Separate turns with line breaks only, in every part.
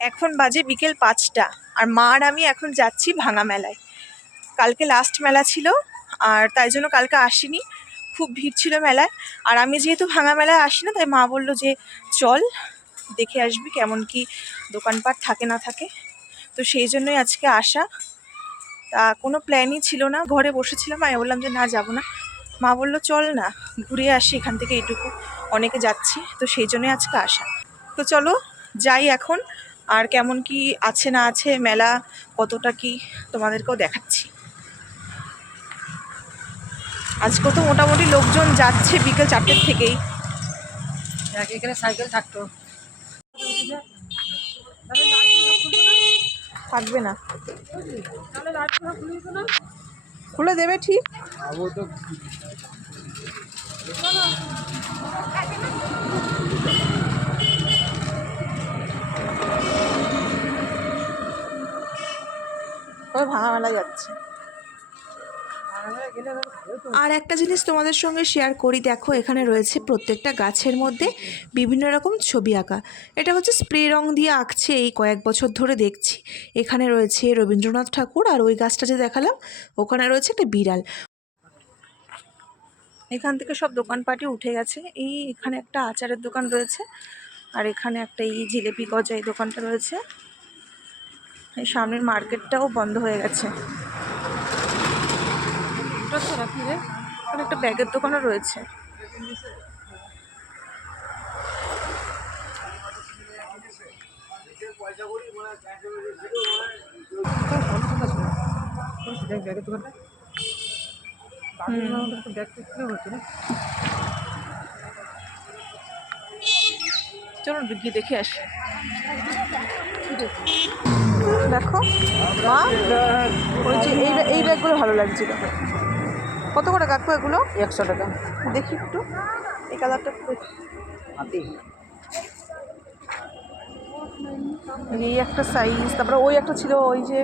এখন বাজে বিকেল পাঁচটা আর মা আর আমি এখন যাচ্ছি ভাঙা মেলায়। কালকে লাস্ট মেলা ছিল আর তাই জন্য কালকে আসিনি। খুব ভিড় ছিল মেলায় আর আমি যেহেতু ভাঙা মেলায় আসি না তাই মা বলল যে, চল, দেখে আসবি কেমন কি দোকানপাট থাকে না থাকে। তো সেই জন্যই আজকে আসা। তা কোনো প্ল্যানই ছিল না। ঘরে বসেছিলাম, আমি বললাম যে, না, যাব না। মা বলল, চল না, ঘুরে আসি এখান থেকে এইটুকু। অনেকে যাচ্ছি। তো সেই জন্যই আজকে আসা। তো চলো, যাই এখন। আর কেমন কি আছে না আছে মেলা কতটা কি তোমাদেরকেও দেখাচ্ছি। আজকে তো মোটামুটি লোকজন যাচ্ছে বিকেল চারটের থেকেই।
এক এখানে সাইকেল থাকতো।
থাকবে না। খুলে দেবে ঠিক। ভাঙা মেলা যাচ্ছে। আর একটা জিনিস তোমাদের সঙ্গে শেয়ার করি, দেখো এখানে রয়েছে প্রত্যেকটা গাছের মধ্যে বিভিন্ন রকম ছবি আঁকা। এটা হচ্ছে স্প্রে রং দিয়ে আঁকছে এই কয়েক বছর ধরে দেখছি। এখানে রয়েছে রবীন্দ্রনাথ ঠাকুর আর ওই গাছটা যে দেখালাম, ওখানে রয়েছে একটা বিড়াল। এখান থেকে সব দোকানপাটই উঠে গেছে। এই এখানে একটা আচারের দোকান রয়েছে আর এখানে একটা এই জিলেপি গজা এই দোকানটা রয়েছে। এই সামনের মার্কেটটাও বন্ধ হয়ে গেছে। একটা ব্যাগের দোকানও রয়েছে।
ব্যাগের দোকানটা
চলুন গিয়ে দেখে আসি। দেখো। মা ওই যে এই এই ব্যাগগুলো ভালো লাগছিল। কত করে কাকু এগুলো?
একশো টাকা।
দেখি একটু। এই কালারটা
হাতি।
এই একটা সাইজ তারপরে ওই একটা ছিল ওই যে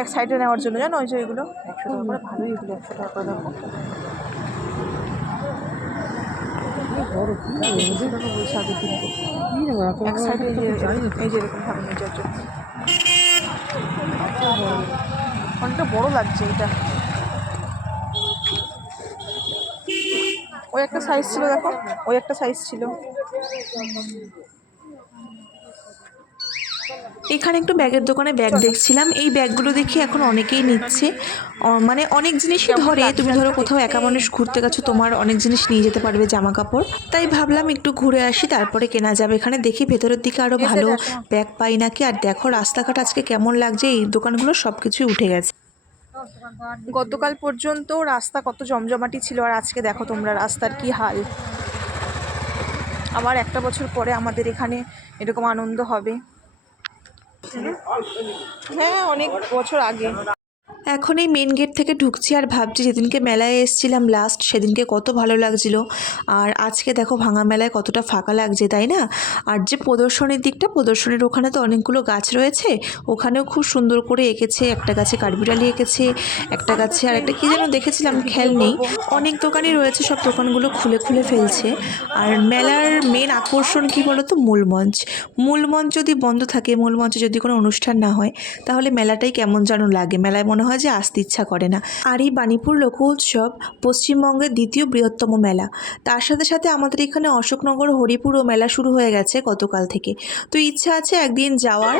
এক সাইডে নেওয়ার জন্য জানো? ওই যে এগুলো একশো টাকা করে ভালোই এগুলো একশো টাকা করে দাম। এক যে অনেকটা বড় লাগছে এটা ওই একটা সাইজ ছিল, দেখো। ওই একটা সাইজ ছিল। এখানে একটু ব্যাগের দোকানে ব্যাগ দেখছিলাম। এই ব্যাগগুলো দেখে এখন অনেকেই নিচ্ছে। মানে অনেক জিনিসই ধরে। তুমি ধরো কোথাও একা মানুষ ঘুরতে গেছো তোমার অনেক জিনিস নিয়ে যেতে পারবে জামা কাপড় তাই ভাবলাম একটু ঘুরে আসি তারপরে কেনা যাবে এখানে। দেখি ভেতরের দিকে আরও ভালো ব্যাগ পাই নাকি। আর দেখো রাস্তাঘাট আজকে কেমন লাগছে। এই দোকানগুলো সব কিছুই উঠে গেছে। গতকাল পর্যন্ত রাস্তা কত জমজমাটি ছিল। আর আজকে দেখো তোমরা রাস্তার কি হাল। আবার একটা বছর পরে আমাদের এখানে এরকম আনন্দ হবে। হ্যাঁ অনেক বছর আগে। এখন এই মেন গেট থেকে ঢুকছি আর ভাবছি যেদিনকে মেলায় এসেছিলাম লাস্ট সেদিনকে কত ভালো লাগছিল। আর আজকে দেখো ভাঙা মেলায় কতটা ফাঁকা লাগছে, তাই না? আর যে প্রদর্শনীর দিকটা, প্রদর্শনীর ওখানে তো অনেকগুলো গাছ রয়েছে। ওখানেও খুব সুন্দর করে এঁকেছে, একটা গাছে কাঠবিড়ালি এঁকেছে, একটা গাছে আর একটা কী যেন দেখেছিলাম খেয়াল নেই। অনেক দোকানই রয়েছে, সব দোকানগুলো খুলে খুলে ফেলছে। আর মেলার মেন আকর্ষণ কী বলতো? মূল মঞ্চ মূল মঞ্চ যদি বন্ধ থাকে মূল মঞ্চে যদি কোনো অনুষ্ঠান না হয়, তাহলে মেলাটাই কেমন যেন লাগে। মেলায় মনে হয় যে আসতে ইচ্ছা করে না। আর এই বাণীপুর লোক উৎসব পশ্চিমবঙ্গের দ্বিতীয় বৃহত্তম মেলা। তার সাথে সাথে আমাদের এখানে অশোকনগর হরিপুরও মেলা শুরু হয়ে গেছে গতকাল থেকে। তো ইচ্ছা আছে একদিন যাওয়ার।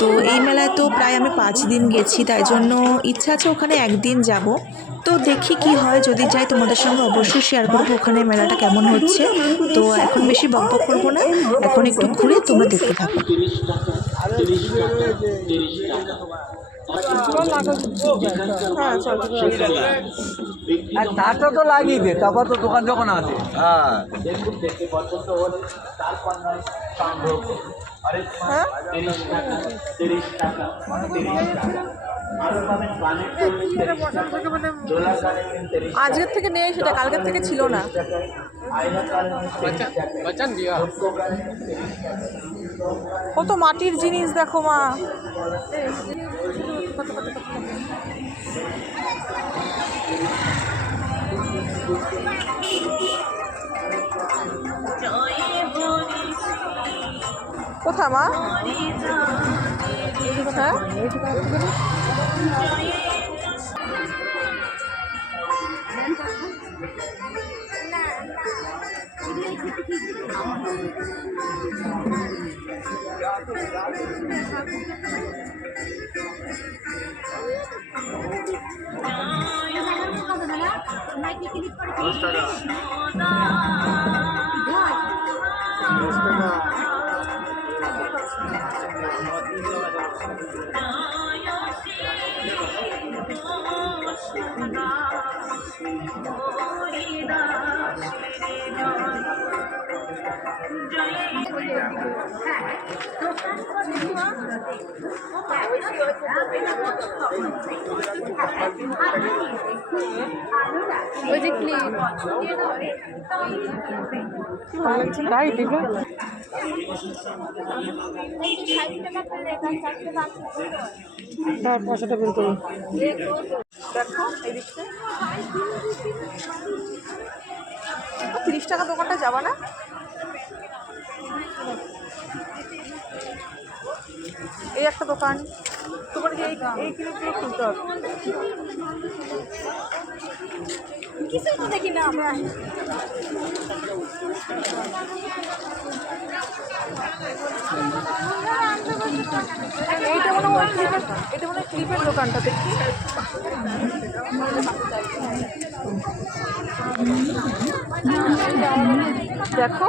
তো এই মেলায় তো প্রায় আমি পাঁচ দিন গেছি, তাই জন্য ইচ্ছা আছে ওখানে একদিন যাব। তো দেখি কি হয়, যদি যাই তোমাদের সঙ্গে অবশ্যই শেয়ার করব ওখানে মেলাটা কেমন হচ্ছে। তো এখন বেশি বকবক করব না, এখন একটু ঘুরে তোমরা দেখতে থাকো।
আর তারটা তো লাগিয়ে দে তারপর তো দোকান যখন আছে।
হ্যাঁ।
আজকের থেকে নেই সেটা কালকের থেকে ছিল না। কত মাটির জিনিস দেখো মা। 잠깐 잠깐 잠깐 잠깐 꽃 담아? কোথা মা হ্যাঁ
ওই যে ক্লিপ
তাই দিবে তার পয়সাটা বের করুন দেখো এই দিকটা। তিরিশ টাকা দোকানটা যাবা না? এই একটা দোকান। তোমার কি এই এই কিলো কিলো খুলতে হবে।
আমরা।
এইটা মনে হয় এটা মনে হয় ক্লিপের দোকানটা দেখি। দেখো।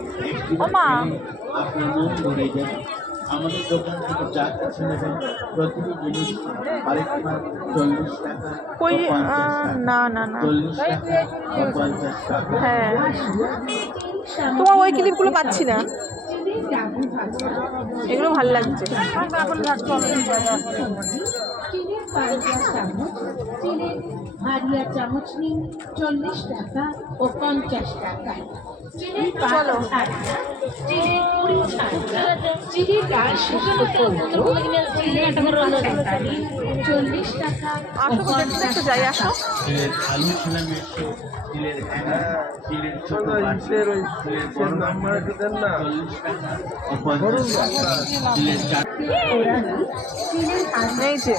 ওমা।
আমাদের দোকান থেকে যা কিছু নেবেন প্রতিটি জিনিস আরেকবার চল্লিশ টাকা
কই। না না না।
চল্লিশ টাকা পঞ্চাশ টাকা।
হ্যাঁ। তোমার ওই ক্লিপগুলো পাচ্ছি না। এগুলো ভালো লাগছে।
চামচ চিনির হারিয়া চামচ নিন চল্লিশ টাকা ও পঞ্চাশ টাকা।
চলো। আসো দেখতে দেখতে যাই আসো। এই যে।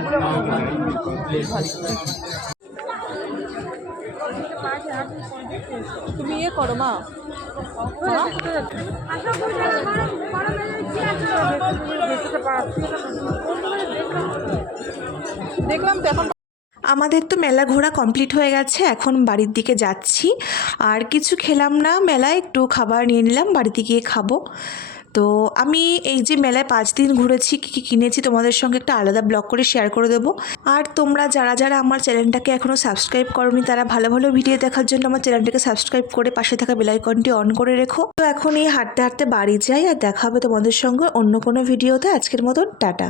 টাকা।
তুমি ইয়ে করো, মা? দেখলাম তো আমাদের তো মেলা ঘোরা কমপ্লিট হয়ে গেছে, এখন বাড়ির দিকে যাচ্ছি। আর কিছু খেলাম না মেলায়, একটু খাবার নিয়ে নিলাম, বাড়িতে গিয়ে খাব। তো আমি এই যে মেলায় পাঁচ দিন ঘুরেছি, কী কী কিনেছি তোমাদের সঙ্গে একটা আলাদা ব্লগ করে শেয়ার করে দেবো। আর তোমরা যারা যারা আমার চ্যানেলটাকে এখনও সাবস্ক্রাইব করনি, তারা ভালো ভালো ভিডিও দেখার জন্য আমার চ্যানেলটাকে সাবস্ক্রাইব করে পাশে থাকা বেলাইকনটি অন করে রেখো। তো এখন এই হাঁটতে হাঁটতে বাড়ি যাই আর দেখা হবে তোমাদের সঙ্গে অন্য কোনো ভিডিওতে আজকের মতন, টাটা।